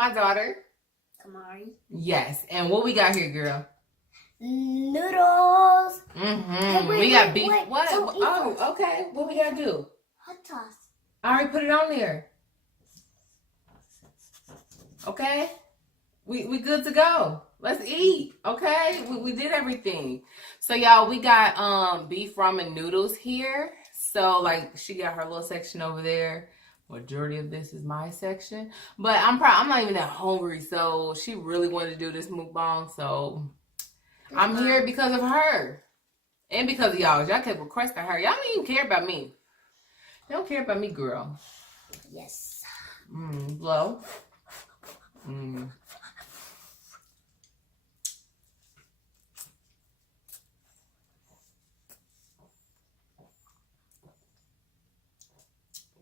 my daughter. Kamari. Yes. And what we got here, girl? Noodles. Mm-hmm. We got beef. What? Oh, okay. What we gotta do? Hot sauce. I already put it on there. Okay? We good to go. Let's eat. Okay? We did everything. So y'all, we got beef ramen noodles here. So like she got her little section over there. Majority of this is my section. But I'm not even that hungry. So she really wanted to do this mukbang. So I'm here because of her. And because of y'all. Y'all kept requesting her. Y'all don't even care about me. They don't care about me, girl. Yes. Blow.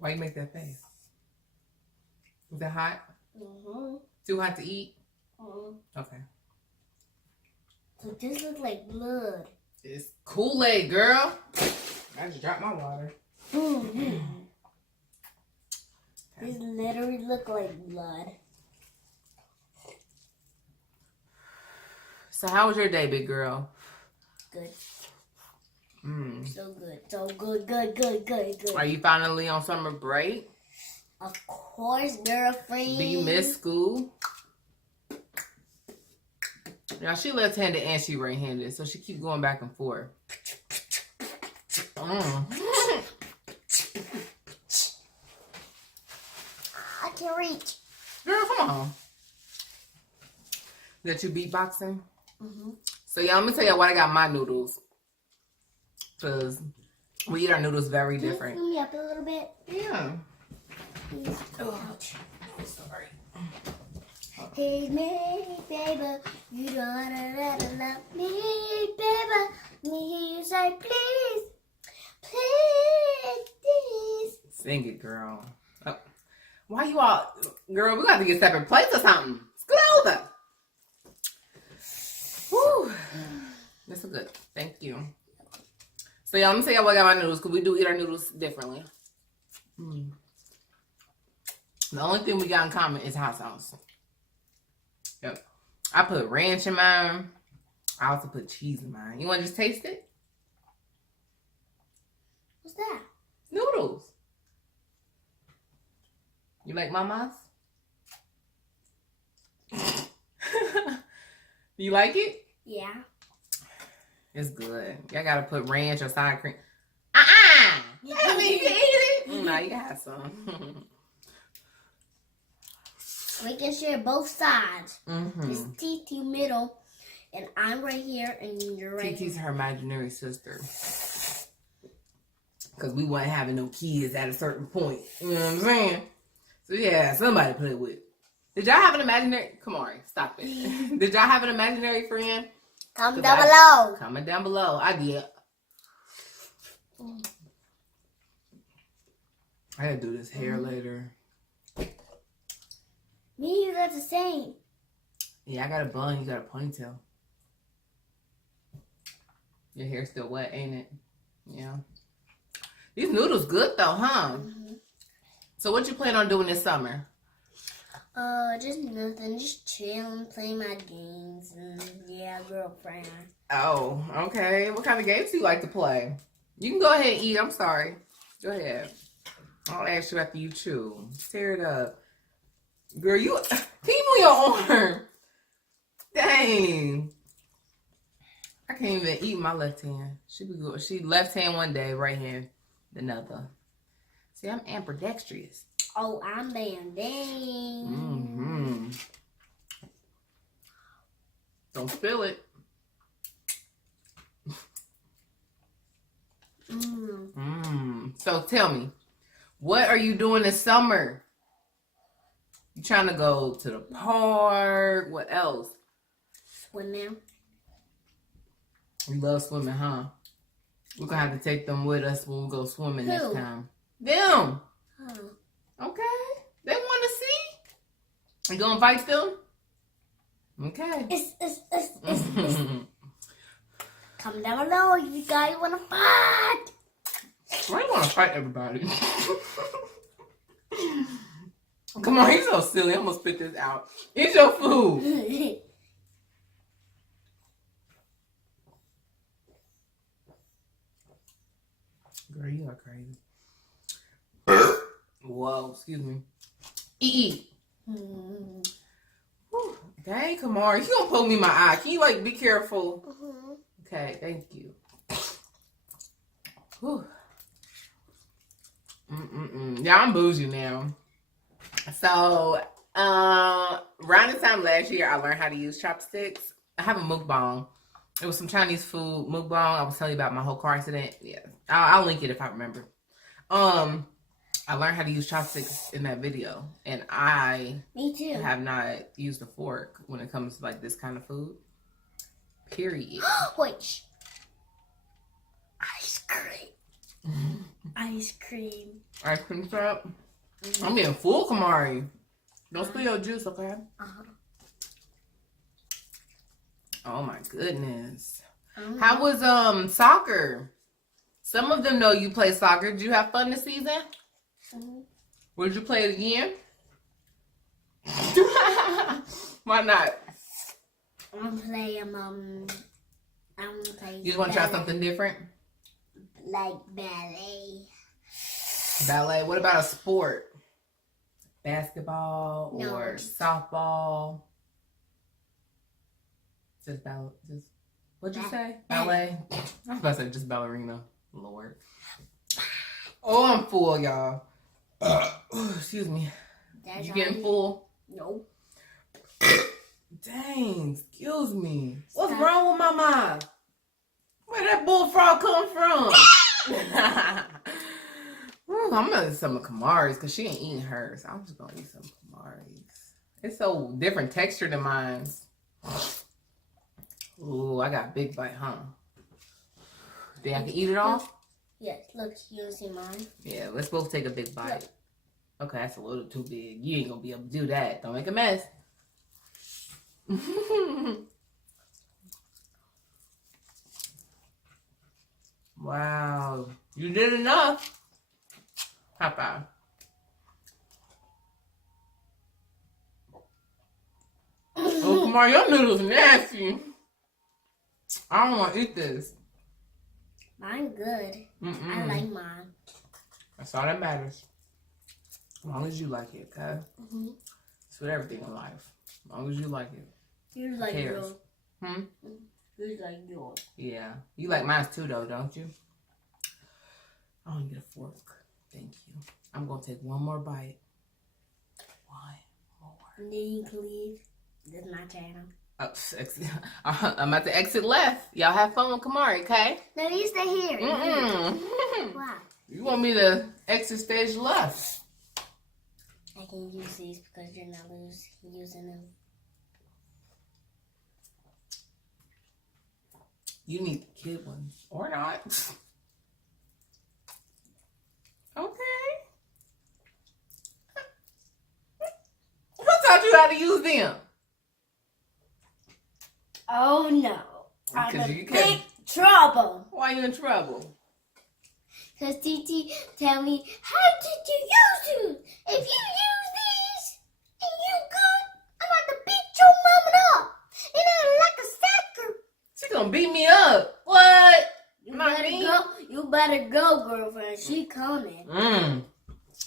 Why you make that face? Was that hot? Too hot to eat? Okay. So this looks like blood. It's Kool-Aid, girl. I just dropped my water. This literally look like blood. So how was your day, big girl? Good. So good. So good. Are you finally on summer break? Of course, girlfriend. Do you miss school? Now she left-handed and she right-handed, so she keeps going back and forth. I can't reach. Girl, come on. That you beatboxing? So y'all, let me tell y'all why I got my noodles. Because we eat our noodles very different. Can you fill me up a little bit? Yeah. Please. Oh, ouch. I'm sorry. Hey, me, baby, you don't love me, baby. Me, you say, please, please. Sing it, girl. Oh. Why you all... Girl, we got to get separate plates or something. Scoot over. Whew. This is good. Thank you. So, y'all, let me tell y'all what I got my noodles, because we do eat our noodles differently. The only thing we got in common is hot sauce. Yep. I put ranch in mine. I also put cheese in mine. You want to just taste it? What's that? Noodles. You like mama's? You like it? Yeah. It's good. Y'all gotta put ranch or sour cream. You can eat it. No, you got some. We can share both sides. It's TT middle, and I'm right here, and you're right TT's here. her imaginary sister. Because we weren't having no kids at a certain point. You know what I'm saying? So yeah, somebody to play with. Did y'all have an imaginary... Kamari, stop it. Did y'all have an imaginary friend? Comment down below. Comment down below. I did. I gotta do this hair later. Me, you got the same. Yeah, I got a bun. You got a ponytail. Your hair's still wet, ain't it? Yeah. These noodles good though, huh? So what you plan on doing this summer? Just nothing. Just chilling, playing my games, and yeah, girlfriend. Oh, okay. What kind of games do you like to play? You can go ahead and eat. I'm sorry. Go ahead. I'll ask you after you chew. Tear it up. Girl, you... Can you move your arm? Dang. I can't even eat my left hand. She be good. She left hand one day, right hand another. See, I'm ambidextrous. Oh, I'm banding. Don't spill it. So tell me, what are you doing this summer? You trying to go to the park? What else? Swimming. You love swimming, huh? We're going to have to take them with us when we go swimming next time. Them. Oh. Okay. They want to see. You going to fight them? Okay. Comment down below if you guys want to fight. Why do you want to fight everybody? Come on, he's so silly. I'm gonna spit this out. Eat your food. Girl, you are crazy. Whoa, excuse me. Eat. Dang, Kamari, you gonna poke me in my eye. Can you like be careful? Okay, thank you. Whew. Yeah, I'm bougie now. So, around this time last year, I learned how to use chopsticks. I have a mukbang. It was some Chinese food mukbang. I was telling you about my whole car accident. Yeah, I'll link it if I remember. I learned how to use chopsticks in that video, and Me too. have not used a fork when it comes to like this kind of food. Period. Wait. Ice cream. Ice cream. Ice cream shop. I'm getting full, Kamari. Don't spill your juice, okay? Oh my goodness. How was soccer? Some of them know you play soccer. Did you have fun this season? Would you play it again? Why not? I'm playing I'm playing. You just want to try something different? Like ballet. Ballet. What about a sport? Basketball No. or softball? Just ballet. Just what'd you say? Ballet. I was about to say just ballerina. Lord. Oh, I'm full, y'all. Excuse me. You getting full? No. Dang, excuse me. What's wrong with my mom? Where that bullfrog come from? Ooh, I'm gonna eat some of Kamari's because she ain't eating hers. I'm just gonna eat some Kamari's. It's so different texture than mine's. Ooh, I got a big bite, huh? Think I can eat it all? Yes, look, you see mine? Yeah, let's both take a big bite. Okay, that's a little too big. You ain't gonna be able to do that. Don't make a mess. Wow, you did enough. High five. Oh, Kamari, your noodles nasty. I don't want to eat this. Mine good. I like mine. That's all that matters. As long as you like it, okay? It's with everything in life. As long as you like it. You like yours. You like yours. Yeah. You like mine too, though, don't you? I want to get a fork. Thank you. I'm going to take one more bite. One more. And then you can leave. This is my channel. I'm about to exit left. Y'all have fun with Kamari, okay? No, you stay here. Why? You want me to exit stage left? I can use these because you're not using them. You need the kid ones. Or not. Okay. Who taught you how to use them? Oh no. I'm Because in you big can't. trouble. Why are you in trouble? Because Titi tell me, how did you use it? If you use these and you good, I'm about to beat your mama up. And I'm like a sucker. She gonna beat me up. What? You better go, girlfriend. She coming.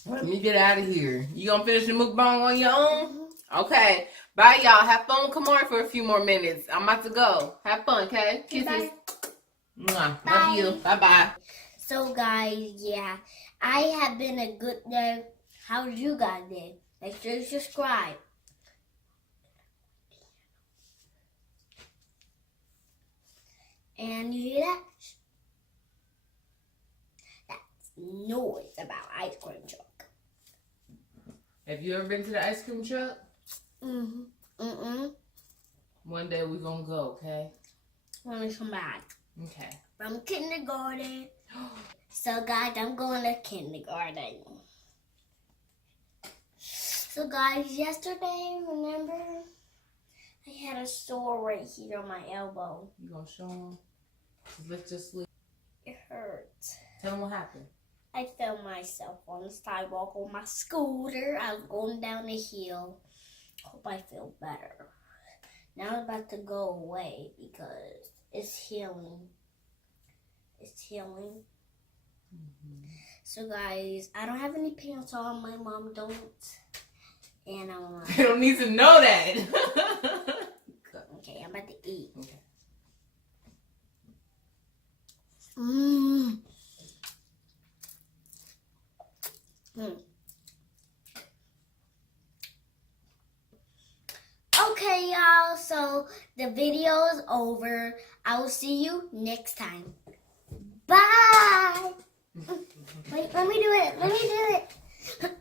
Let me get out of here. You gonna finish the mukbang on your own? Okay. Bye, y'all. Have fun with Kamari for a few more minutes. I'm about to go. Have fun, okay? Kisses. Bye. Love you. Bye-bye. So, guys, yeah. I have been a good day. How did you guys do? Make sure you subscribe. And you hear that? That's noise about ice cream truck. Have you ever been to the ice cream truck? One day we're gonna go, okay? When we come back. Okay. From kindergarten. So, guys, I'm going to kindergarten. So, guys, yesterday, remember? I had a sore right here on my elbow. You gonna show them? Let's just sleep. It hurts. Tell them what happened. I felt myself on the sidewalk on my scooter. I was going down the hill. Hope I feel better. Now it's about to go away because it's healing. It's healing. So guys, I don't have any pants on. My mom don't. And I'm You don't need to know that. okay, I'm about to eat. Okay. Mmm. Okay, y'all. So the video is over. I will see you next time. Bye. Wait, let me do it. Let me do it.